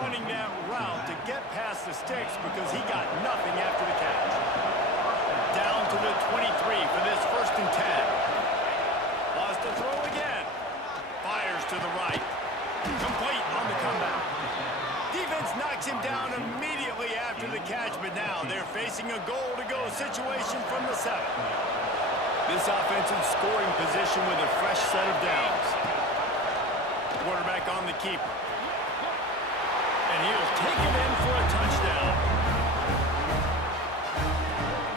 running that route to get past the sticks because he got nothing after the catch. Down to the 23 for this 1st and 10. Lost to throw again. Fires to the right. Complete on the comeback. Defense knocks him down immediately after the catch, but now they're facing a goal-to-go situation from the 7. This offensive scoring position with a fresh set of downs. Quarterback on the keeper. And he'll take it in for a touchdown.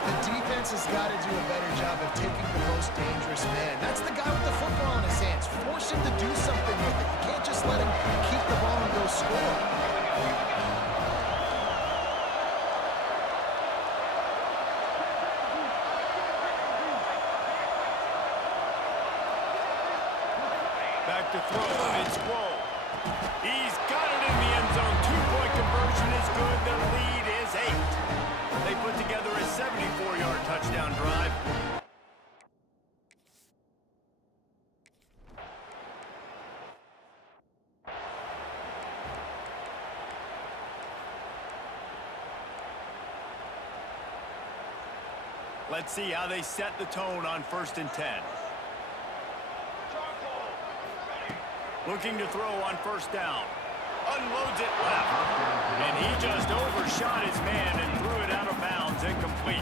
The defense has got to do a better job of taking the most dangerous man. That's the guy with the football in his hands. Force him to do something with it. You can't just let him keep the ball and go score. Back to throw, and it's Rowe. He's got it in the end zone. 2-point conversion is good. The lead is 8. They put together a 74-yard touchdown drive. Let's see how they set the tone on 1st and 10. Looking to throw on 1st down. Unloads it left. And he just overshot his man and threw it out of bounds, incomplete.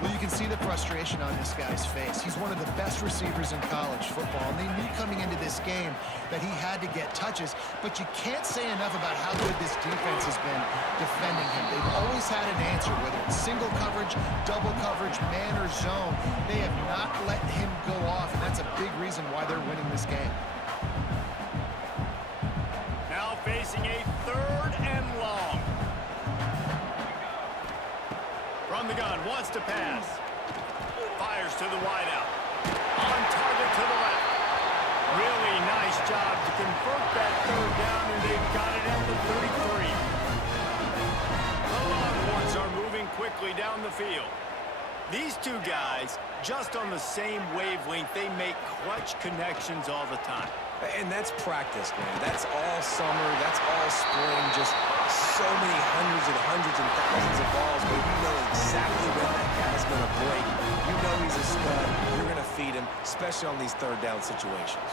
Well, you can see the frustration on this guy's face. He's one of the best receivers in college football, and they knew coming into this game that he had to get touches, but you can't say enough about how good this defense has been defending him. They've always had an answer, whether it's single coverage, double coverage, man or zone. They have not let him go off, and that's a big reason why they're winning this game. Now facing a 3rd and long. From the gun, wants to pass. Fires to the wideout. On target to the left. Really nice job to convert that 3rd down, and they've got it at the 33. The Longhorns are moving quickly down the field. These two guys, just on the same wavelength, they make clutch connections all the time. And that's practice, man. That's all summer. That's all spring. Just so many hundreds and thousands of balls, but you know exactly when that guy's going to break. You know he's a stud. You're going to feed him, especially on these 3rd down situations.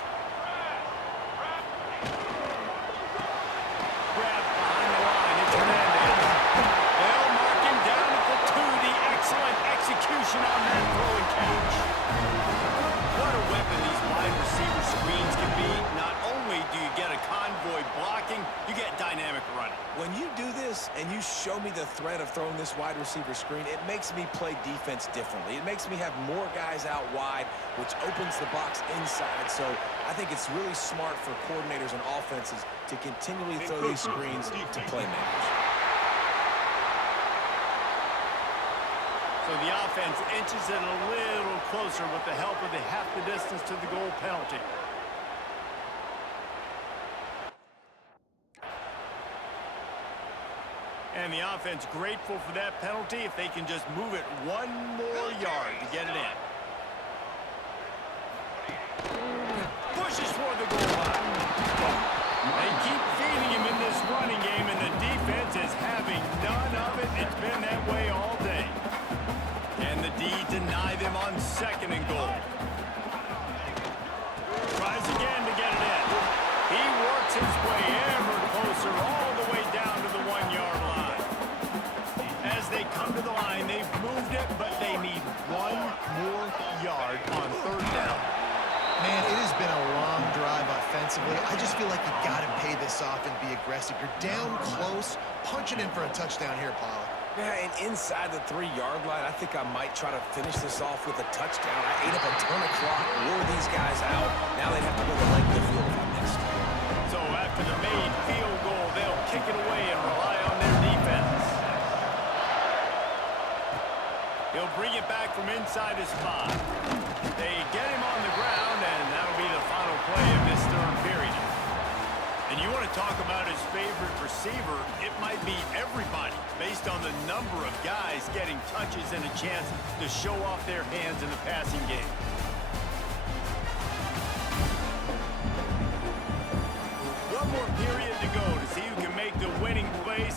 Grab behind the line. It's Hernandez. They'll mark him down at the 2. The excellent execution on that throw and catch. What a weapon these wide receiver screens can be. Not only do you get a convoy blocking, you get dynamic running. When you do this and you show me the threat of throwing this wide receiver screen, it makes me play defense differently. It makes me have more guys out wide, which opens the box inside. So I think it's really smart for coordinators and offenses to continually throw these screens to playmakers. So the offense inches it a little closer with the help of the half the distance to the goal penalty. And the offense grateful for that penalty if they can just move it 1 more yard to get it in. Pushes for the goal line. They keep feeding him in this running game, and the defense is having none of it. It's been that way all day. And the D deny them on 2nd and goal. Tries again to get it in. He works his way ever closer all the way down to the 1-yard line. As they come to the line, they've moved it, but they need 1 more yard on 3rd down. Man, it has been a long drive offensively. I just feel like you got to pay this off and be aggressive. You're down close. Punch it in for a touchdown here, Pollard. Yeah, and inside the 3-yard line, I think I might try to finish this off with a touchdown. I ate up a ton of clock, wore these guys out. Now they have to go the length of the field if I missed. So after the made field goal, they'll kick it away and rely on their defense. He'll bring it back from inside his 5. They get him on the ground, and that'll be the final play of this 3rd period. And you want to talk about his favorite receiver, it might be everybody, based on the number of guys getting touches and a chance to show off their hands in the passing game. One more period to go to see who can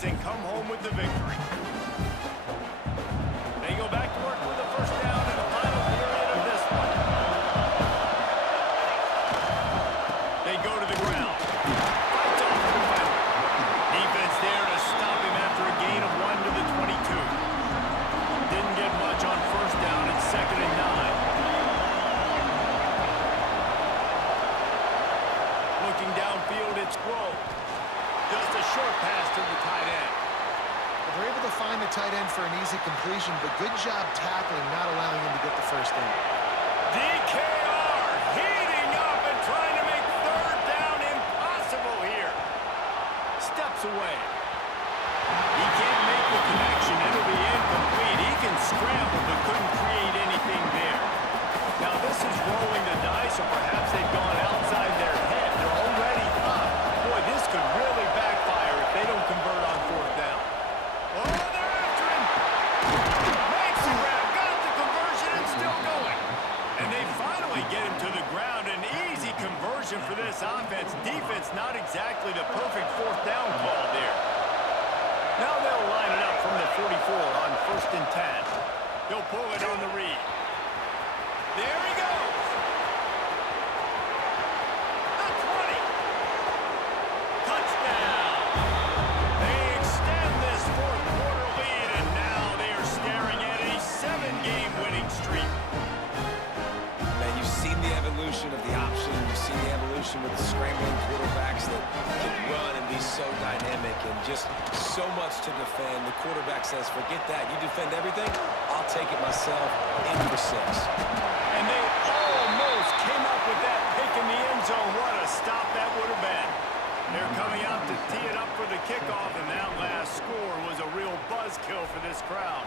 and come home with the victory. They go back to work with a first down in the final period of this one. They go to the ground. Fights off the defender. Defense there to stop him after a gain of 1 to the 22. Didn't get much on first down. It's 2nd and 9. Looking downfield, it's Grove. Just a short pass to the tight end. They're able to find the tight end for an easy completion, but good job tackling, not allowing him to get the first down. DKR heating up and trying to make third down impossible here. Steps away. He can't make the connection. It'll be incomplete. He can scramble, but couldn't create anything there. Now this is rolling the dice, or perhaps they've gone outside their head. They're already up. Boy, this could really backfire if they don't convert on fourth down. Oh, they're after him. Makes the grab, got the conversion, and still going. And they finally get him to the ground. An easy conversion for this offense. Defense, not exactly the perfect fourth down call there. Now they'll line it up from the 44 on 1st and 10. He'll pull it on the read. There he goes. The 20. Touchdown. They extend this fourth quarter lead, and now they are staring at a 7-game winning streak. Man, you've seen the evolution of the option. You've seen the evolution with the scrambling quarterbacks that can run and be so dynamic and just so much to defend. The quarterback says, forget that. You defend everything, I'll take it myself in for 6. And they almost came up with that pick in the end zone. What a stop that would have been. They're coming out to tee it up for the kickoff, and that last score was a real buzzkill for this crowd.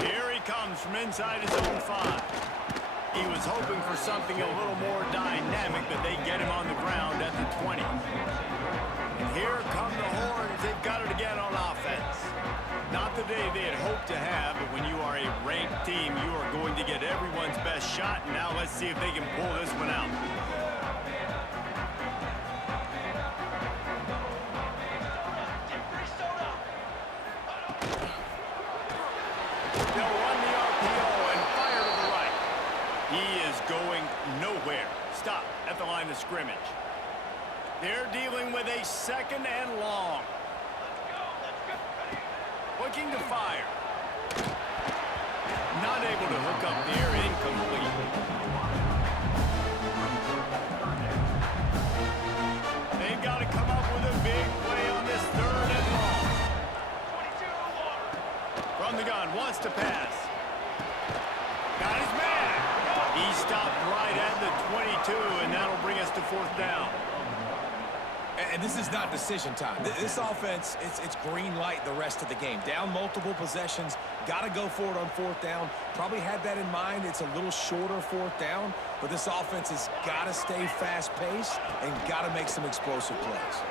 Here he comes from inside his own 5. He was hoping for something a little more dynamic, but they get him on the ground at the 20. And here come the horns. They've got it again on offense. Not the day they had hoped to have, but when you are a ranked team, you are going to get everyone's best shot. And now let's see if they can pull this one out. They'll run the RPO and fire to the right. He is going nowhere. Stop at the line of scrimmage. They're dealing with a 2nd and long. Looking to fire. Not able to hook up there, incomplete. They've got to come up with a big play on this 3rd and long. From the gun, wants to pass. Got his man. He stopped right at the 22, and that'll bring us to 4th down. And this is not decision time. This offense, it's green light the rest of the game. Down multiple possessions, got to go for it on 4th down. Probably had that in mind. It's a little shorter 4th down, but this offense has got to stay fast-paced and got to make some explosive plays.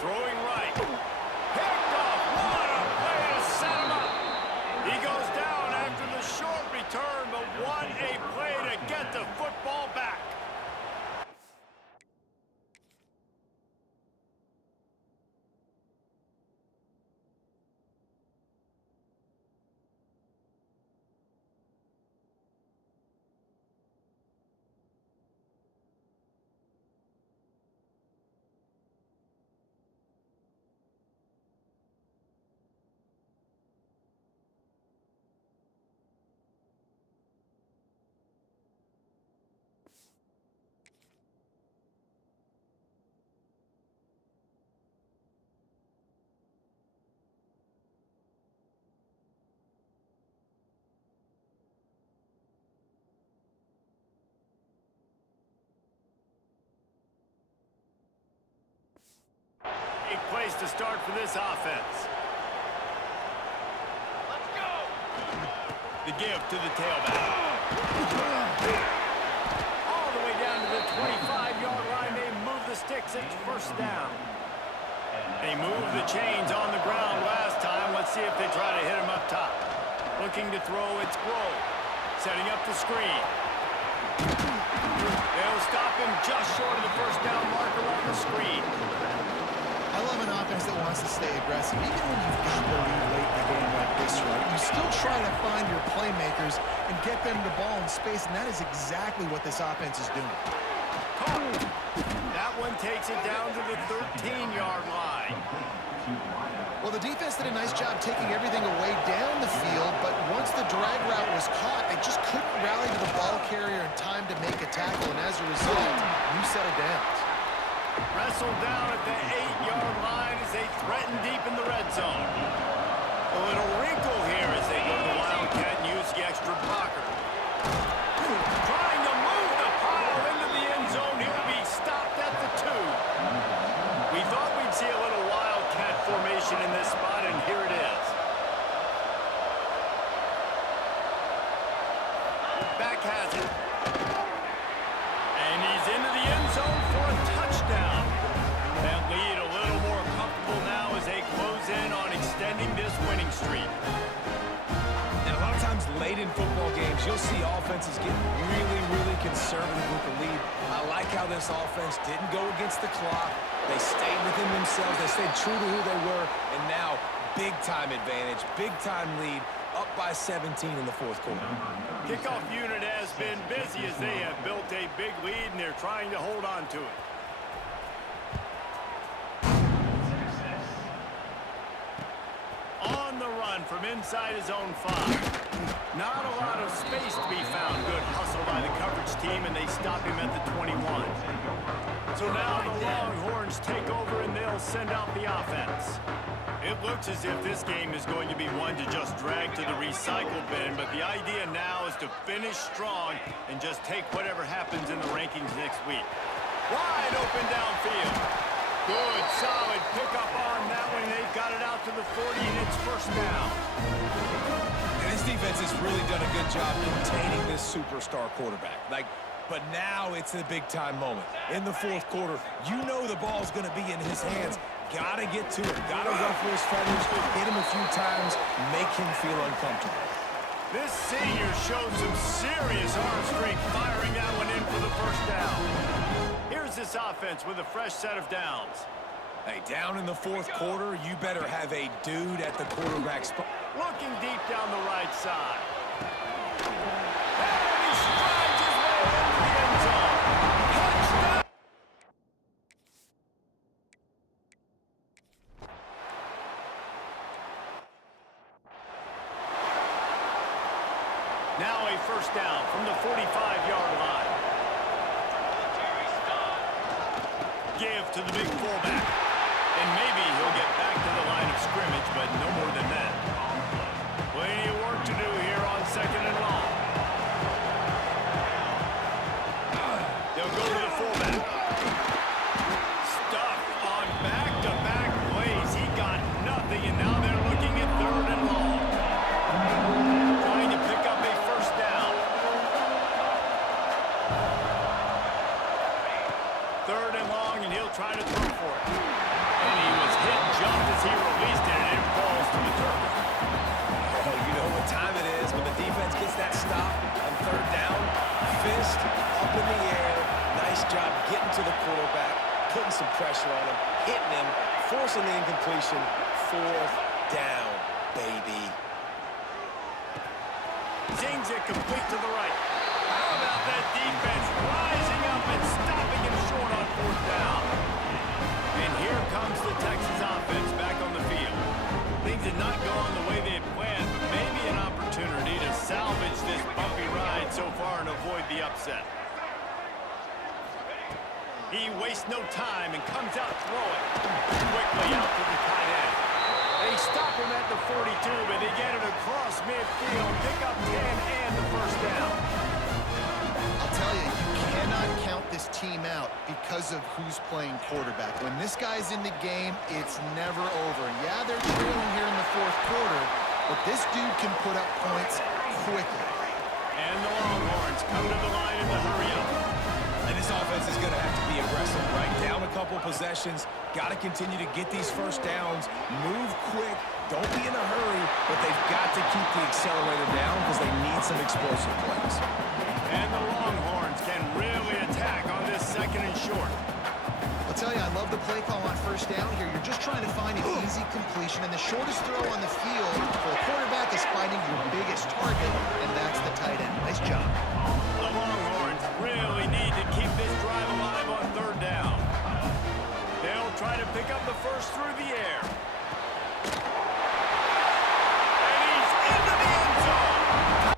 Throwing right. Picked off. What a play to set him up. He goes down after the short return, but what a play to get the football back. Place to start for this offense. Let's go. The give to the tailback. All the way down to the 25-yard line. They move the sticks. It's 1st down. They moved the chains on the ground last time. Let's see if they try to hit him up top. Looking to throw, it's Grove. Setting up the screen. They'll stop him just short of the 1st down mark defense that wants to stay aggressive. Even when you've got the lead late in the game like this, right, you still try to find your playmakers and get them the ball in space, and that is exactly what this offense is doing. That one takes it down to the 13-yard line. Well, the defense did a nice job taking everything away down the field, but once the drag route was caught, they just couldn't rally to the ball carrier in time to make a tackle, and as a result, new set of downs. Wrestled down at the 8-yard line as they threaten deep in the red zone. A little wrinkle here as they go to the Wildcat and use the extra blocker. Trying to move the pile into the end zone. He'll be stopped at the 2. We thought we'd see a little Wildcat formation in this spot, and here it is. Back has it. And he's into the end zone for a touchdown. That lead a little more comfortable now as they close in on extending this winning streak. And a lot of times late in football games, you'll see offenses get really, really conservative with the lead. I like how this offense didn't go against the clock. They stayed within themselves. They stayed true to who they were. And now, big-time advantage, big-time lead, up by 17 in the fourth quarter. Kickoff unit has been busy as they have built a big lead, and they're trying to hold on to it. On the run from inside his own 5. Not a lot of space to be found. Good hustle by the coverage team, and they stop him at the 21. So now the Longhorns take over, and they'll send out the offense. It looks as if this game is going to be one to just drag to the recycle bin, but the idea now is to finish strong and just take whatever happens in the rankings next week. Wide open downfield. Good, solid pickup on that one. They've got it out to the 40, and it's first down. And this defense has really done a good job containing this superstar quarterback. But now it's a big-time moment. In the fourth quarter, you know the ball's going to be in his hands. Gotta get to it. Gotta ruffle his feathers, hit him a few times, make him feel uncomfortable. This senior showed some serious arm strength firing that one in for the first down. Here's this offense with a fresh set of downs. Hey, down in the fourth quarter, you better have a dude at the quarterback spot. Looking deep down the right side. And he strides his way into the end zone. Touchdown! Now a first down from the 45-yard line. Give to the big fullback. And maybe he'll get back to the line of scrimmage, but no more than that. Plenty of work to do here on second and long. They'll go to the fullback. Stuck on back-to-back plays. He got nothing, and now they're looking at third and long. Trying to pick up a first down. Third and long, and he'll try to throw for it. And he was hit just as he released it, and it falls to the turf. Oh, you know what time it is when the defense gets that stop on third down. Fist up in the air. Nice job getting to the quarterback, putting some pressure on him, hitting him, forcing the incompletion. Fourth down, baby. Zings it complete to the right. How about that defense rising up and stopping him short on fourth down? And here comes the Texas offense back on the field. Things did not go on the way they had planned, but maybe an opportunity to salvage this bumpy ride so far and avoid the upset. He wastes no time and comes out throwing. Quickly out to the tight end. They stop him at the 42, but they get it across midfield, pick up 10 and the first down. I'll tell you, you cannot count this team out because of who's playing quarterback. When this guy's in the game, it's never over. And yeah, they're trailing here in the fourth quarter, but this dude can put up points quickly. And the Longhorns come to the line in the hurry-up. And this offense is going to have to be aggressive, right? Down a couple possessions, got to continue to get these first downs, move quick, don't be in a hurry, but they've got to keep the accelerator down because they need some explosive plays. And the Longhorns can really attack on this second and short. I'll tell you, I love the play call on first down here. You're just trying to find an easy completion, and the shortest throw on the field for the quarterback is finding your biggest target, and that's the tight end. Nice job. The Longhorns really need to keep this drive alive on third down. They'll try to pick up the first through the air. And he's into the end zone.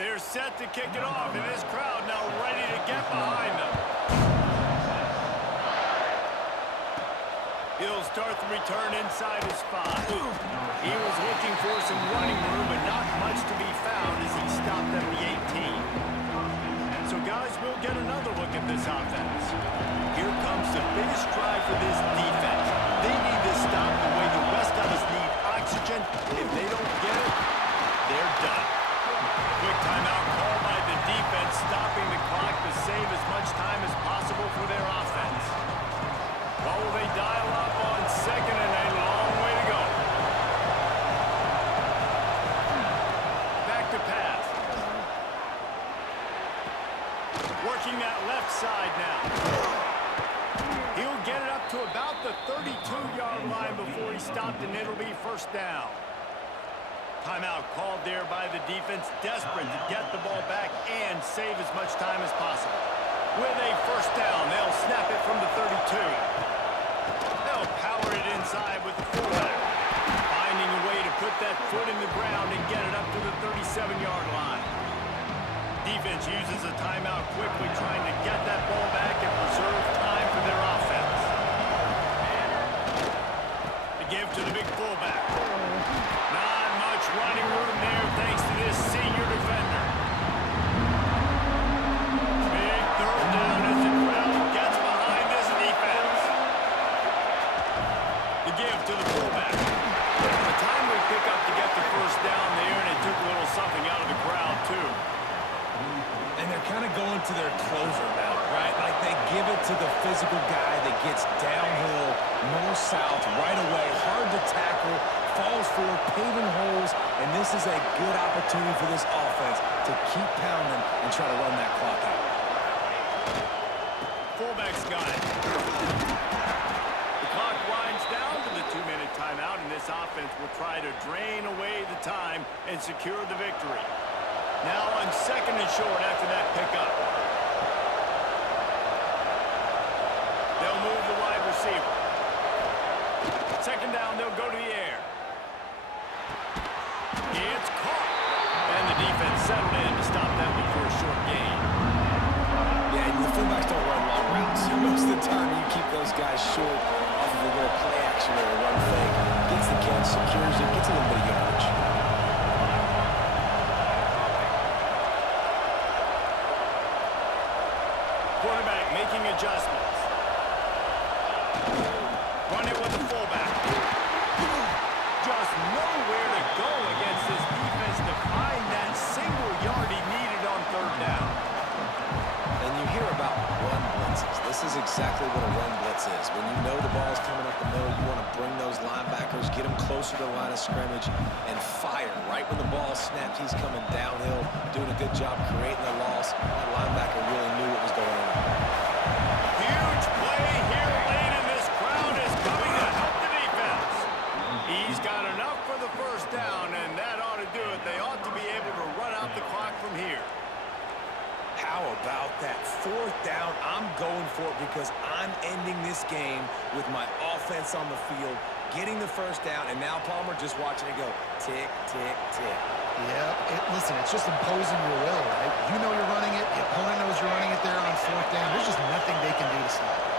They're set to kick it off, and this crowd now ready to get behind them. He'll start the return inside his 5. He was looking for some running room, but not much to be found as he stopped at the 18. So, guys, we'll get another look at this offense. Here comes the biggest drive for this defense. They need this stop the way the rest of us need oxygen. If they don't get it, they're done. Quick timeout called by the defense, stopping the clock to save as much time as possible for their offense. What will they dial up on second and a long way to go? Back to pass. Working that left side now. He'll get it up to about the 32-yard line before he stopped, and it'll be first down. Timeout called there by the defense, desperate to get the ball back and save as much time as possible. With a first down, they'll snap it from the 32. They'll power it inside with the fullback, finding a way to put that foot in the ground and get it up to the 37-yard line. Defense uses a timeout quickly, trying to get that ball back and preserve time for their offense. To give to the big fullback. Not much running room there thanks to this senior defender. Big third down as the crowd gets behind this defense. The give to the fullback. A timely pickup to get the first down there, and it took a little something out of the crowd, too. And they're kind of going to their closer now, right? Like they give it to the physical guy that gets downhill, north-south, right away, hard to tackle, falls forward, paving holes, and this is a good opportunity for this offense to keep pounding and try to run that clock out. Fullback's got it. The clock winds down to the 2-minute timeout, and this offense will try to drain away the time and secure the victory. Now on second and short after that pickup. They'll move the wide receiver. Second down, they'll go to the air. It's caught. And the defense settled in to stop that one for a short gain. Yeah, and the fullbacks don't run long routes. Most of the time, you keep those guys short off of a little play action or a run fake. Gets the catch, secures it, gets a little bit of yardage. Quarterback making adjustments. Run it with the fullback. Just nowhere to go against this defense to find that single yard he needed on third down. And you hear about run blitzes. This is exactly what a run blitz is. When you know the ball's coming up the middle, you want to bring those linebackers, get them closer to the line of scrimmage, and fire. Right when the ball snaps, he's coming downhill, doing a good job creating the loss. That linebacker really knew what was going on. Huge play here late, and this crowd is coming to help the defense. He's got enough for the first down, and that ought to do it. They ought to be able to run out the clock from here. How about that? Fourth down, I'm going for it because I'm ending this game with my offense on the field, getting the first down, and now Palmer just watching it go tick, tick, tick. Yeah, listen, it's just imposing your will, right? You know you're running it. The opponent knows you're running it there on fourth down. There's just nothing they can do to stop it.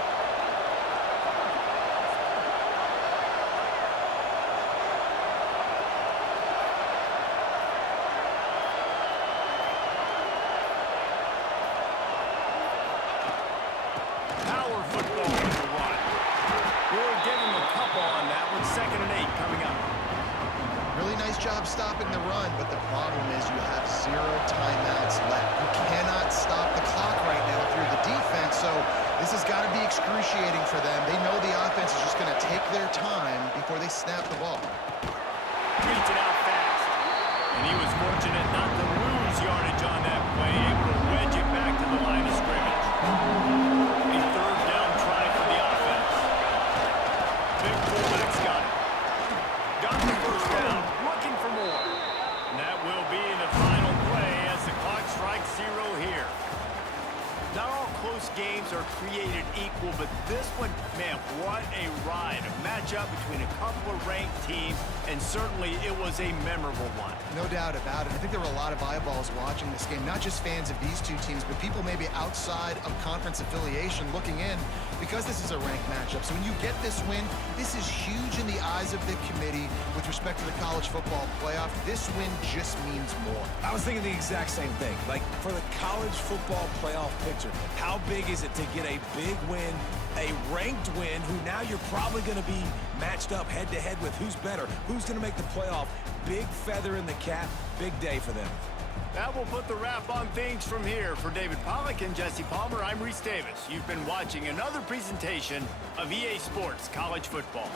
Power football with the run. We'll give him a couple on that one. 2nd and 8 coming up. Really nice job stopping the run, but the problem is you have 0 timeouts left. You cannot stop the clock right now if you're the defense, so this has got to be excruciating. excruciating for them. They know the offense is just going to take their time before they snap the ball. Beats it out fast. And he was fortunate not to lose yardage on that play, able to wedge it back to the line of scrimmage. A third down try for the offense. Big fullback's got it. Got the first down, looking for more. And that will be the final play as the clock strikes 0 here. Not all close games are created equal, but this one, man, what a ride. A matchup between a couple of ranked teams, and certainly it was a memorable one. No doubt about it. I think there were a lot of eyeballs watching this game, not just fans of these two teams, but people maybe outside of conference affiliation looking in because this is a ranked matchup. So when you get this win, this is huge in the eyes of the committee with respect to the college football playoff. This win just means more. I was thinking the exact same thing. Like, for the college football playoff picture, how big is it to get a big win, a ranked win, who now you're probably going to be matched up head-to-head with who's better, who's going to make the playoff. Big feather in the cap, big day for them. That will put the wrap on things from here. For David Pollack and Jesse Palmer, I'm Reese Davis. You've been watching another presentation of EA Sports College Football.